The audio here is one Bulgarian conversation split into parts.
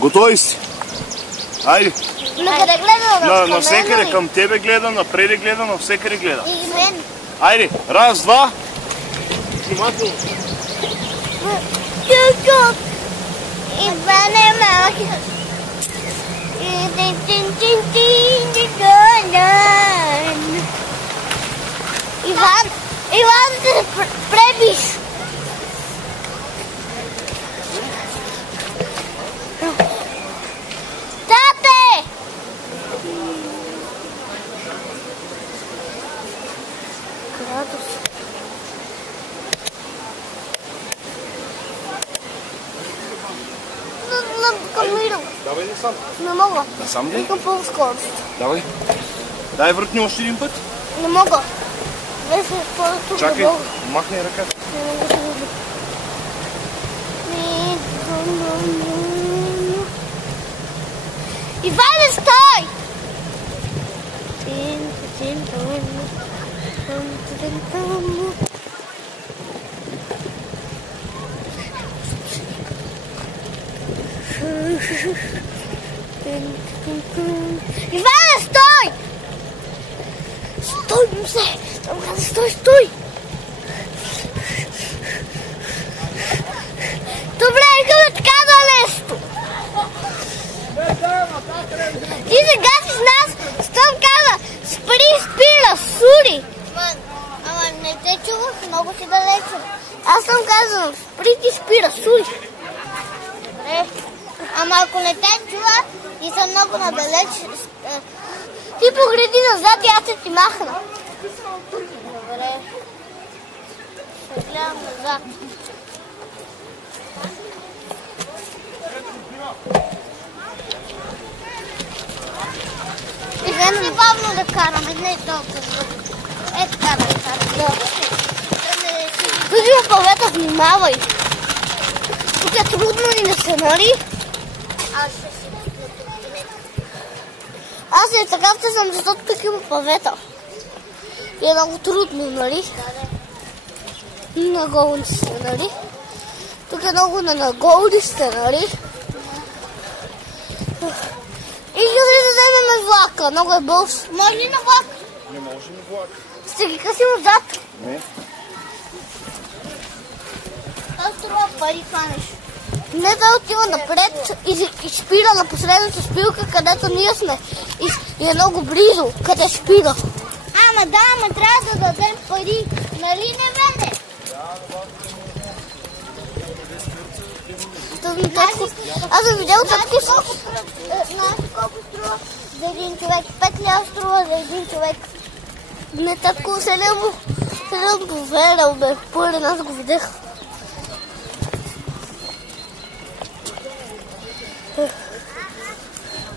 Готови си? Айде. Накъде гледа? На всекъде, към тебе гледа, напреде гледа, на всекъде гледа. И мен. Айде, раз, два. Внимателно. Иван е малък. Иван, се пребиш. Тате! Давай да сам. Не мога. Да сам ли? Искам по-скорост. Давай. Дай въртни още един път. Не мога. Беше по-тук. Чакай, махни ръката. Не мога да видя. Иване, стой! Иване, стой! Стой, мусе! Стой, стой! Добре, искаме така за нещо! Ти се гасиш нас, щом каза, спира, сури! Ама не те чувах, много си далече. Аз съм казал, спира, сури! Добре. Ама ако не те чува и съм много надалеч, ти погледни назад и аз ще ти махна. Добре. Ще гледам назад. Искаме бавно да караме, не толкова. Ето караме. Тук има павета, внимавай. Тук е трудно ли не се, нали? Аз не така съм, защото тук има павета. И е много трудно, нали? Наголу не сте, нали? Тук е много наголу не сте, нали? И къде да вземем влака? Много е бърз. Може ли на влак? Не може на влак. Ще ги късим отзад? Не. Това струва пари, това нещо. Не, да отива напред и спира на последната спирка, където ние сме. И е много близо, къде спира. Ама трябва да дадем пари. Нали не мене? Аз съм видял татко. Знаеш колко струва за един човек? 5 лева струва за един човек. Не татко, се не поверил бе. Първи аз го видях.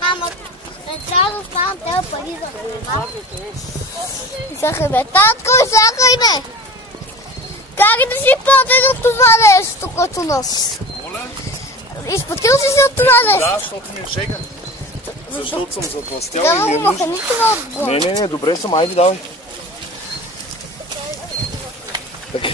Ама не трябва да останат тези пари за това. Чакай бе, татко, чакай бе! Как да си платен от това нещо като нос? Моля? Изплатил си се от това нещо? Да, защото ми е шега. Защото съм затластял и ми е нужно. Не, добре съм, айде давай. Така